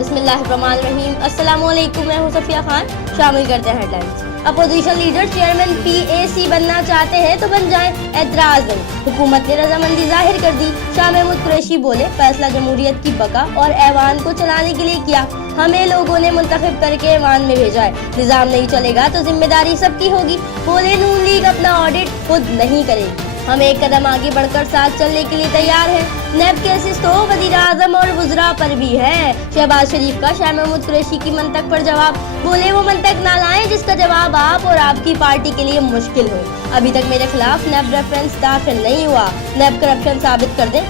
بسم اللہ الرحمن الرحیم۔ السلام علیکم، میں ہوں صفیہ خان۔ شامل کرتے ہیں headlines. Opposition leader chairman PAC بننا چاہتے ہیں تو بن جائیں، اعتراض نہیں۔ حکومت نے رضامندی ظاہر کر دی۔ شاہ محمود قریشی بولے، فیصلہ جمہوریت کی بقا اور ایوان کو چلانے کے لیے کیا، ہمیں لوگوں نے منتخب کر کے ایوان میں بھیجا ہے، نظام نہیں چلے گا تو ذمہ داری سب کی ہوگی۔ بولے، نون لیگ اپنا آڈٹ خود نہیں کرے گی، ہم ایک قدم آگے بڑھ کر ساتھ چلنے کے لیے تیار ہیں۔ نیب کیسز تو وزیر اعظم اور وزراء پر بھی ہے۔ شہباز شریف کا شاہ محمود قریشی کی منطق پر جواب، بولے وہ منطق نہ لائیں جس کا جواب آپ اور آپ کی پارٹی کے لیے مشکل ہو۔ ابھی تک میرے خلاف نیب ریفرنس داخل نہیں ہوا، نیب کرپشن ثابت کر دیں،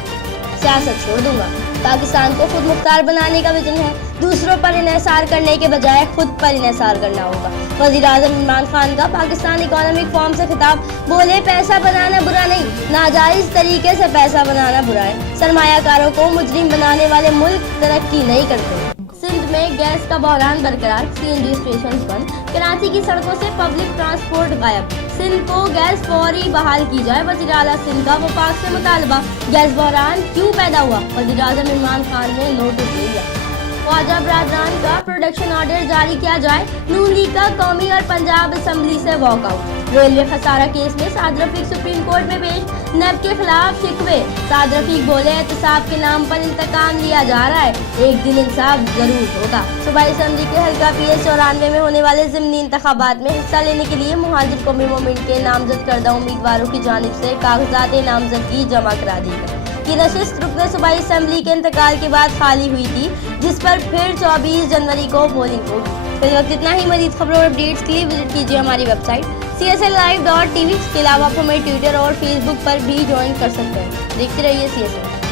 سیاست چھوڑ دوں گا۔ پاکستان کو خود مختار بنانے کا ویژن ہے، دوسروں پر انحصار کرنے کے بجائے خود پر انحصار کرنا ہوگا۔ وزیر اعظم عمران خان کا پاکستان اکانومک فورم سے خطاب، بولے پیسہ بنانا برا نہیں، ناجائز طریقے سے پیسہ بنانا برا ہے۔ سرمایہ کاروں کو مجرم بنانے والے ملک ترقی نہیں کرتے۔ سندھ میں گیس کا بحران برقرار، CNG اسٹیشن بند، کراچی کی سڑکوں سے پبلک ٹرانسپورٹ غائب۔ سندھ کو گیس فوری بحال کی جائے، وزیر اعلیٰ سندھ کا وفاق سے مطالبہ۔ گیس بحران کیوں پیدا ہوا، وزیر اعظم عمران خان نے نوٹس دیا۔ خواجہ برادران کا پروڈکشن آرڈر جاری کیا جائے، نون لیگ کا قومی اور پنجاب اسمبلی سے واک آؤٹ۔ ریلوے خسارہ کیس میں سعد رفیق سپریم کورٹ میں پیش، نیب کے خلاف شکوے۔ سعد رفیق بولے، احتساب کے نام پر انتقام لیا جا رہا ہے، ایک دن انصاف ضرور ہوگا۔ صوبائی اسمبلی کے حلقہ PS 94 میں ہونے والے ضمنی انتخابات میں حصہ لینے کے لیے مہاجر قومی موومنٹ کے نامزد کردہ امیدواروں کی جانب سے کاغذات نامزدگی جمع کرا دی گئی۔ یہ نشست رکن صوبائی اسمبلی کے انتقال کے بعد خالی ہوئی تھی، جس پر پھر 24 جنوری کو پولنگ ہوگی۔ اس وقت اتنا ہی، مزید خبروں اور اپڈیٹس کے لیے وزٹ کیجیے ہماری ویب سائٹ CSLlive.tv۔ اس کے علاوہ آپ ہمیں ٹویٹر اور فیس بک پر بھی جوائن کر سکتے ہیں۔ دیکھتے رہیے CSL۔